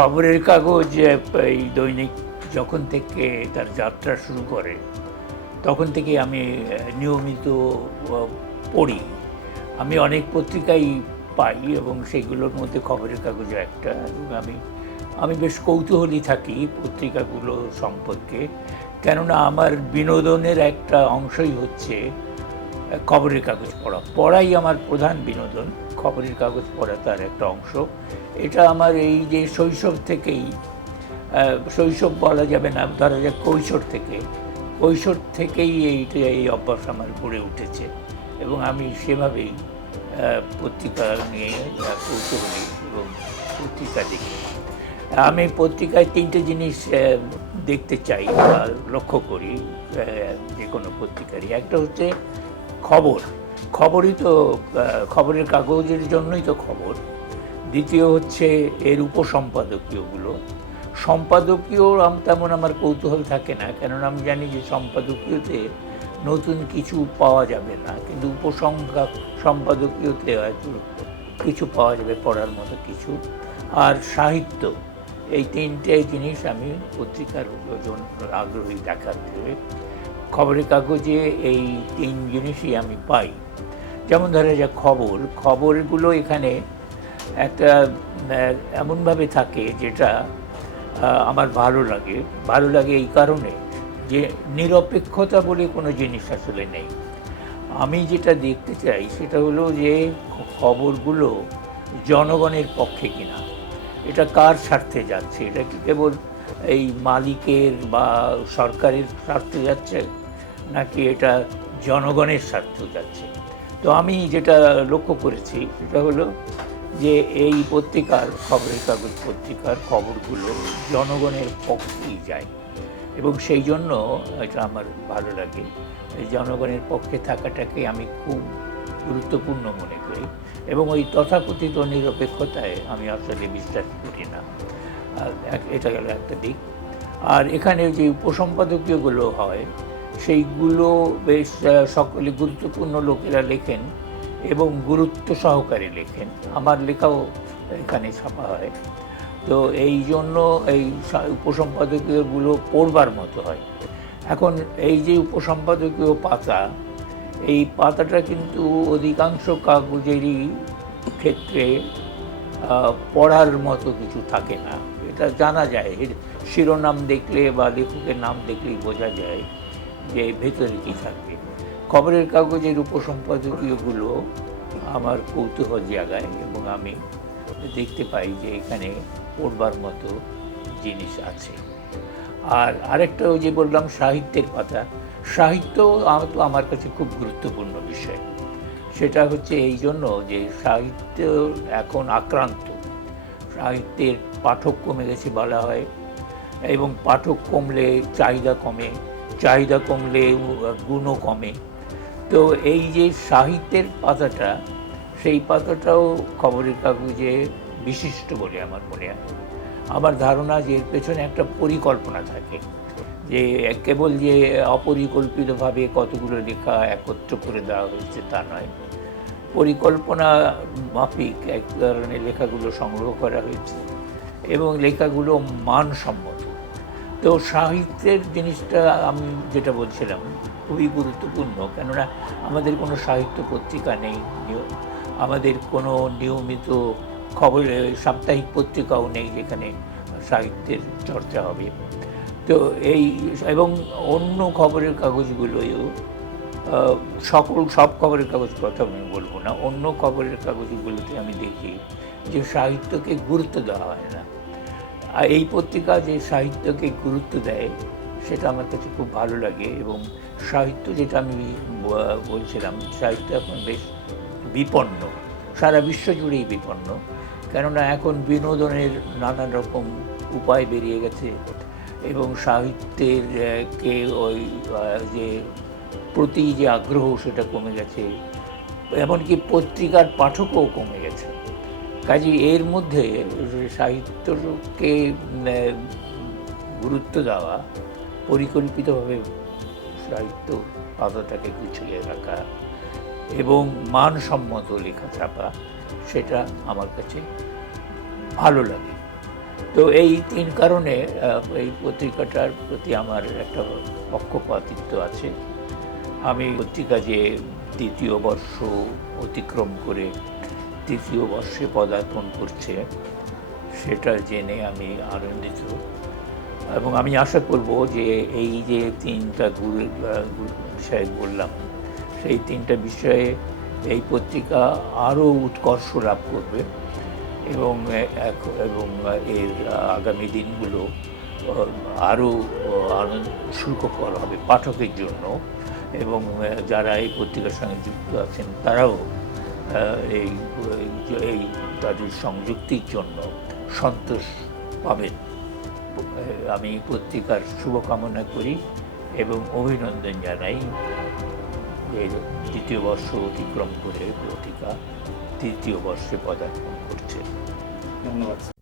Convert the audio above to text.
খবরের কাগজ এই দৈনিক যখন থেকে তার যাত্রা শুরু করে, তখন থেকে আমি নিয়মিত পড়ি। আমি অনেক পত্রিকাই পাই এবং সেগুলোর মধ্যে খবরের কাগজও একটা। আমি আমি বেশ কৌতূহলী থাকি পত্রিকাগুলো সম্পর্কে। কেননা আমার বিনোদনের একটা অংশই হচ্ছে খবরের কাগজ পড়া। পড়াই আমার প্রধান বিনোদন। খবরের কাগজ পড়া তার একটা অংশ। এটা আমার এই যে শৈশব থেকেই শৈশব বলা যাবে না, ধরা যাক কৈশোর থেকে। কৈশোর থেকেই এইটা, এই অভ্যাস আমার গড়ে উঠেছে। এবং আমি সেভাবেই পত্রিকা নিয়ে কৌতূহলী এবং পত্রিকা দেখি। আমি পত্রিকায় তিনটে জিনিস দেখতে চাই বা লক্ষ্য করি যে কোনো পত্রিকারই। একটা হচ্ছে খবর। খবরই তো খবরের কাগজের জন্যই তো খবর। দ্বিতীয় হচ্ছে এর উপসম্পাদকীয়গুলো। সম্পাদকীয় আম- তেমন আমার কৌতূহল থাকে না, কেননা আমি জানি যে সম্পাদকীয়তে নতুন কিছু পাওয়া যাবে না, কিন্তু উপসংখ্যা সম্পাদকীয়তে হয়তো কিছু পাওয়া যাবে, পড়ার মতো কিছু। আর সাহিত্য, এই তিনটে জিনিস আমি পত্রিকার আগ্রহী দেখাতে খবরের কাগজে এই তিন জিনিসই আমি পাই। যেমন ধরে যাক খবর, খবরগুলো এখানে একটা এমনভাবে থাকে যেটা আমার ভালো লাগে। ভালো লাগে এই কারণে যে নিরপেক্ষতা বলে কোনো জিনিস আসলে নেই। আমি যেটা দেখতে চাই সেটা হলো যে খবরগুলো জনগণের পক্ষে কিনা। এটা কার স্বার্থে যাচ্ছে? এটা কি কেবল এই মালিকের বা সরকারের স্বার্থে যাচ্ছে? নাকি এটা জনগণের স্বার্থ যাচ্ছে? তো আমি যেটা লক্ষ্য করেছি সেটা হলো যে এই পত্রিকার খবরের কাগজ পত্রিকার খবরগুলো জনগণের পক্ষেই যায়। এবং সেই জন্য এটা আমার ভালো লাগে জনগণের পক্ষে থাকাটাকে আমি খুব গুরুত্বপূর্ণ মনে করি এবং ওই তথাকথিত নিরপেক্ষতায় আমি আসলে বিশ্বাস করি না। এটা গেল একটা দিক। আর এখানে যে উপসম্পাদকীয়গুলো হয় সেইগুলো বেশ সকলে গুরুত্বপূর্ণ লোকেরা লেখেন এবং গুরুত্ব সহকারে লেখেন। আমার লেখাও এখানে ছাপা হয়। তো এই জন্য এই উপসম্পাদকীয়গুলো পড়বার মতো হয়। এখন এই যে উপসম্পাদকীয় পাতা, এই পাতাটা কিন্তু অধিকাংশ কাগজেরই ক্ষেত্রে পড়ার মতো কিছু থাকে না। এটা জানা যায়। শিরোনাম দেখলে বা লেখকের নাম দেখলেই বোঝা যায়। যে ভেতরে কী থাকবে? খবরের কাগজের উপসম্পাদকীয়গুলো আমার কৌতূহল জাগায় এবং আমি দেখতে পাই যে এখানে পড়বার মতো জিনিস আছে। আর আরেকটা ওই যে বললাম সাহিত্যের পাতা, সাহিত্য আমার কাছে খুব গুরুত্বপূর্ণ বিষয়। সেটা হচ্ছে এই জন্য যে সাহিত্য এখন আক্রান্ত। সাহিত্যের পাঠক কমে গেছে বলা হয় এবং পাঠক কমলে চাহিদা কমে। চাহিদা কমলে, গুণও কমে। তো এই যে সাহিত্যের পাতাটা, সেই পাতাটাও খবরের কাগজে বিশিষ্ট বলে আমার মনে হয়। আমার ধারণা যে এর পেছনে একটা পরিকল্পনা থাকে, যে কেবল যে অপরিকল্পিতভাবে কতগুলো লেখা একত্র করে দেওয়া হয়েছে তা নয়। পরিকল্পনা মাফিক এক ধরনের লেখাগুলো সংগ্রহ করা হয়েছে এবং লেখাগুলো মানসম্মত। তো সাহিত্যের জিনিসটা আমি যেটা বলছিলাম, খুবই গুরুত্বপূর্ণ। কেননা আমাদের কোনো সাহিত্য পত্রিকা নেই আমাদের কোনো নিয়মিত খবর, সাপ্তাহিক পত্রিকাও নেই যেখানে সাহিত্যের চর্চা হবে। তো এই এবং অন্য খবরের কাগজগুলোও সকল, সব খবরের কাগজ কথা আমি বলব না। অন্য খবরের কাগজগুলোতে আমি দেখি যে সাহিত্যকে গুরুত্ব দেওয়া হয় না। আর এই পত্রিকা যে সাহিত্যকে গুরুত্ব দেয়, সেটা আমার কাছে খুব ভালো লাগে এবং সাহিত্য যেটা আমি বলছিলাম, সাহিত্য এখন বেশ বিপন্ন, সারা বিশ্ব জুড়েই বিপন্ন। কেননা এখন বিনোদনের নানান রকম উপায় বেরিয়ে গেছে এবং সাহিত্যের কে ওই যে প্রতি যে আগ্রহ সেটা কমে গেছে। এমনকি পত্রিকার পাঠকও কমে গেছে। কাজে এর মধ্যে সাহিত্যকে গুরুত্ব দেওয়া, পরিকল্পিতভাবে সাহিত্য পাতাটাকে গুছিয়ে রাখা এবং মানসম্মত লেখা ছাপা, সেটা আমার কাছে ভালো লাগে। তো এই তিন কারণে এই পত্রিকাটার প্রতি আমার একটা পক্ষপাতিত্ব আছে। আমি পত্রিকা যে দ্বিতীয় বর্ষ অতিক্রম করে তৃতীয় বর্ষে পদার্পণ করছে, সেটা জেনে আমি আনন্দিত। এবং আমি আশা করব যে এই যে তিনটা গুরু বিষয় বললাম, সেই তিনটা বিষয়ে এই পত্রিকা আরও উৎকর্ষ লাভ করবে এবং এবং এর আগামী দিনগুলো আরও সুখকর হবে পাঠকের জন্য। এবং যারা এই পত্রিকার সঙ্গে যুক্ত আছেন, তারাও এই এই তাদের সংযুক্তির জন্য সন্তোষ পাবেন। আমি পত্রিকার শুভকামনা করি এবং অভিনন্দন জানাই। এর দ্বিতীয় বর্ষ অতিক্রম করে পত্রিকা তৃতীয় বর্ষে পদার্পণ করছে। ধন্যবাদ।